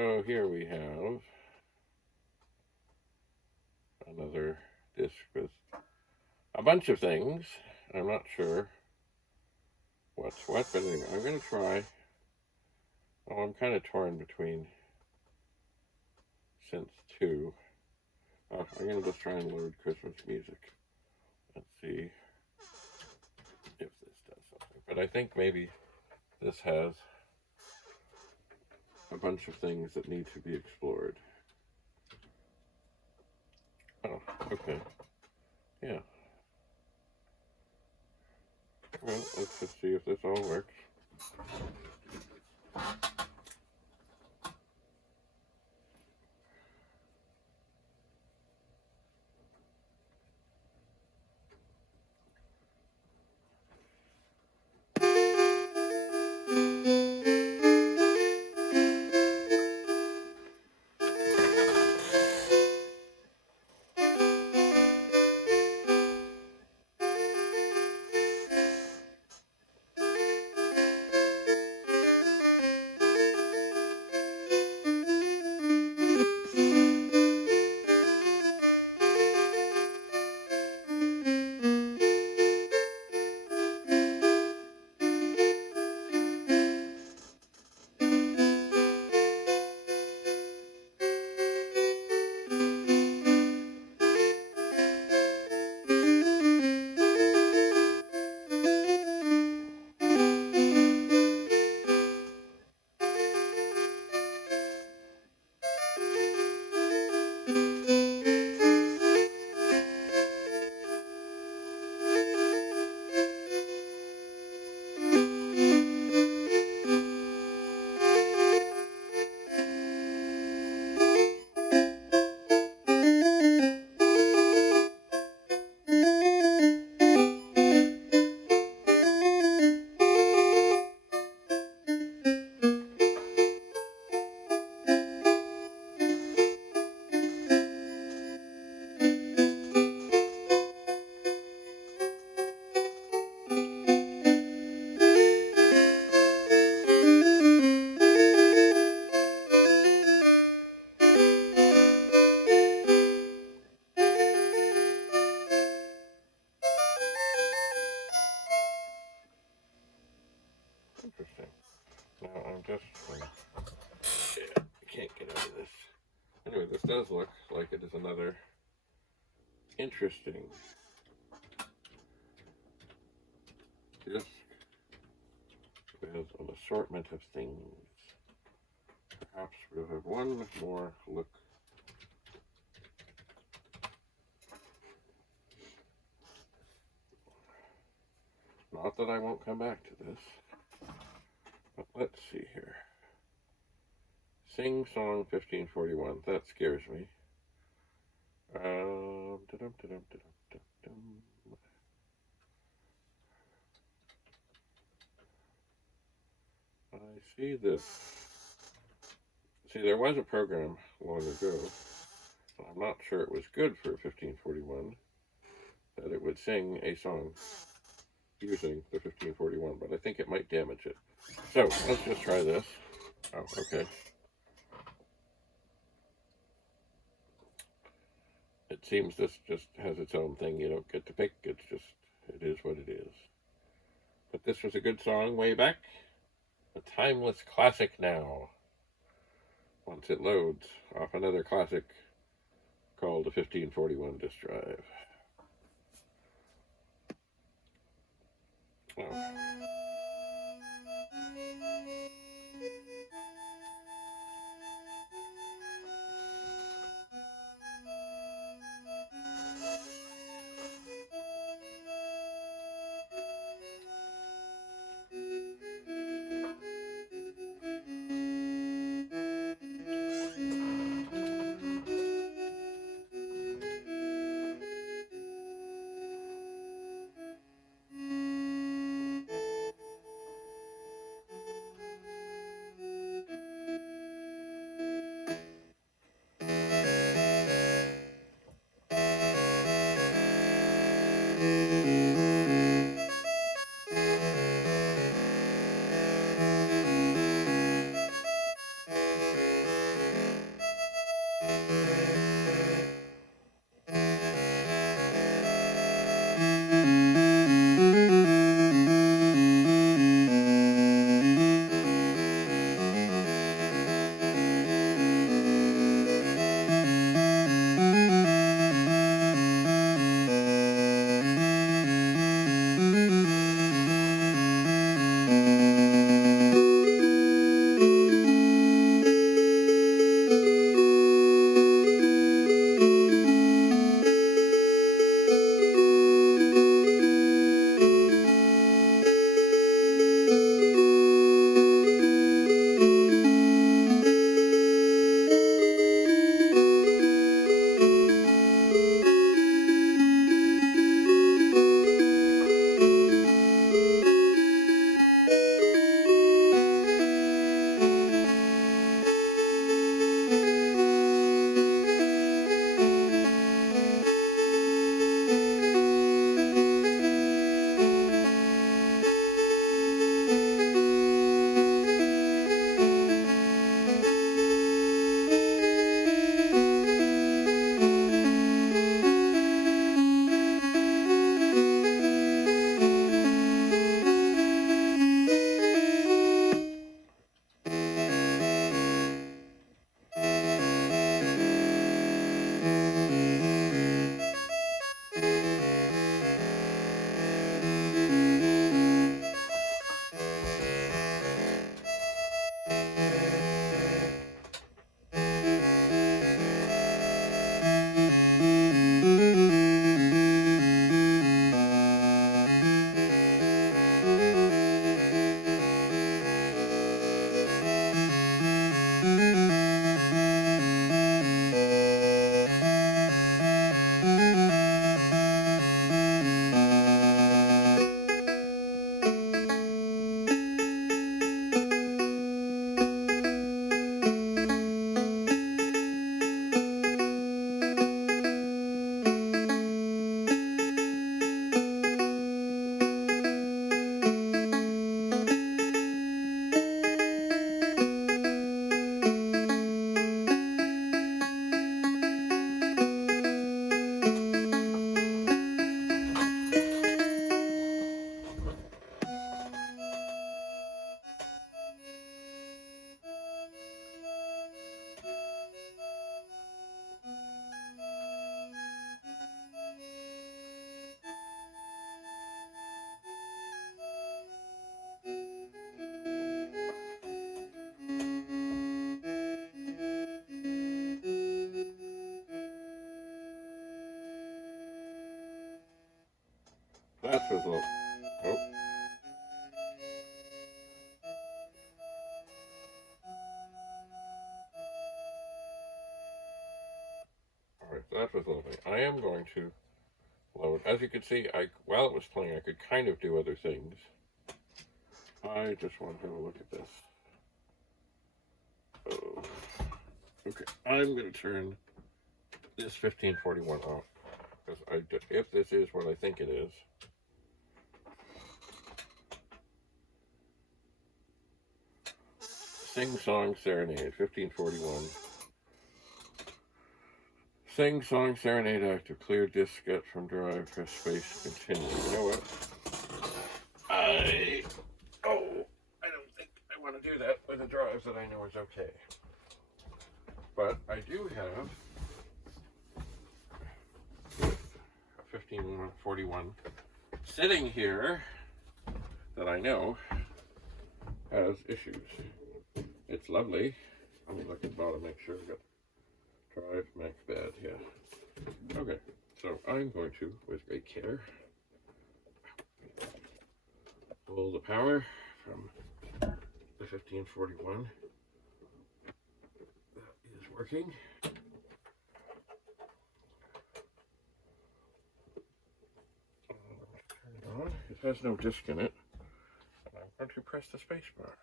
So here we have another disc with a bunch of things. I'm not sure what's what, but anyway, I'm going to try. Oh, I'm kind of torn between Synth 2. Oh, I'm going to just try and load Christmas music. Let's see if this does something. But I think maybe this has a bunch of things that need to be explored. Oh, okay. Yeah. Well, let's just see if this all works. Interesting. Now I'm just I can't get out of this. Anyway, this does look like it is another interesting disc with an assortment of things. Perhaps we'll have one more look. Not that I won't come back to this, but let's see here. Sing Song 1541, that scares me. I see this. See, there was a program long ago, and I'm not sure it was good for 1541, that it would sing a song using the 1541, but I think it might damage it. So, let's just try this. Oh, okay. It seems this just has its own thing. You don't get to pick. It's just, it is what it is. But this was a good song way back. A timeless classic now. Once it loads off another classic called the 1541 disk drive. Oh. was a little... Oh. Alright, that was lovely. I am going to load. As you can see, while it was playing, I could kind of do other things. I just want to have a look at this. Oh. Okay, I'm going to turn this 1541 off. Because if this is what I think it is, Sing Song Serenade, 1541. Sing Song Serenade active. Clear diskette from drive. Press space to continue. You know what? I don't think I want to do that with a drive that I know is okay. But I do have a 1541 sitting here that I know has issues. It's lovely. Let me look at the bottom, make sure we got drive, max bad, yeah. Okay, so I'm going to, with great care, pull the power from the 1541. That is working. Turn it on. It has no disc in it. I'm going to press the space bar.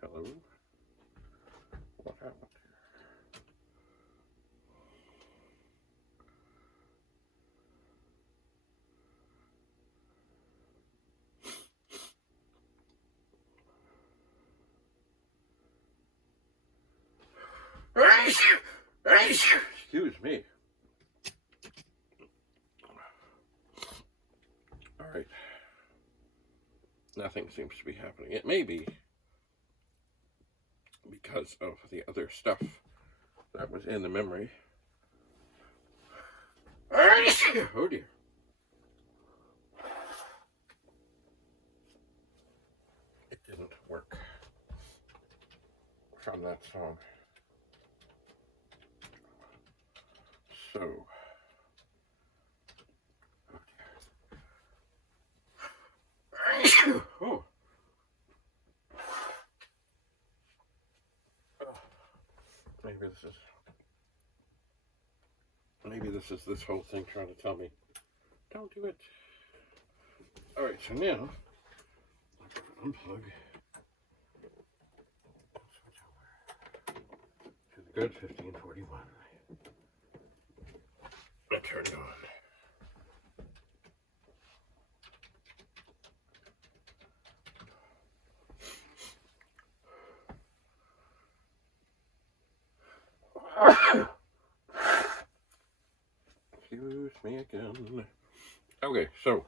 Hello? What happened here? Excuse me. All right. Nothing seems to be happening. It may be because of the other stuff that was in the memory. Oh dear. It didn't work from that song. So, oh. Maybe this is this whole thing trying to tell me, don't do it. All right, so now I'm going to unplug, switch over to the good 1541. I turn it on. Excuse me again. Okay, so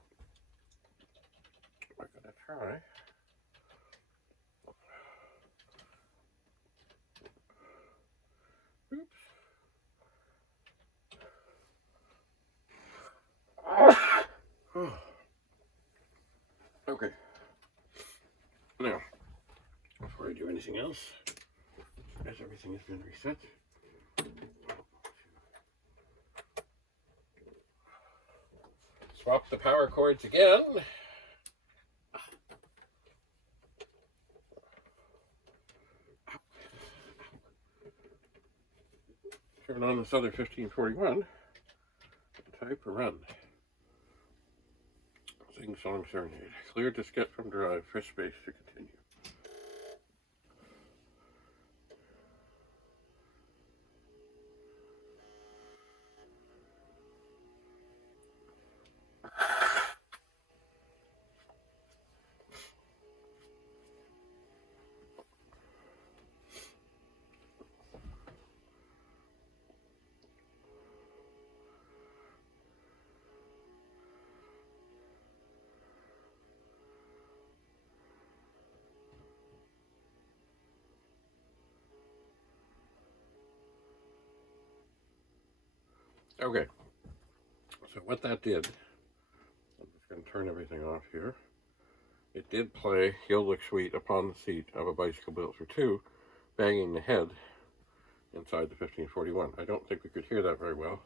we're gonna try. Oops. Okay. Now, before I do anything else, as everything has been reset, swap the power cords again. Turn on this other 1541. Type run. Sing Song Serenade. Clear diskette from drive. Press space to continue. Okay, so what that did, I'm just going to turn everything off here. It did play You'll Look Sweet upon the seat of a bicycle built for two, banging the head inside the 1541. I don't think we could hear that very well.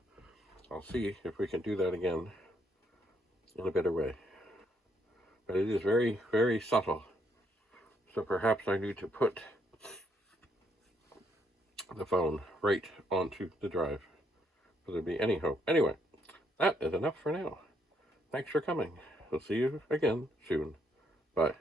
I'll see if we can do that again in a better way. But it is very, very subtle. So perhaps I need to put the phone right onto the drive for there to be any hope. Anyway, that is enough for now. Thanks for coming. We'll see you again soon. Bye.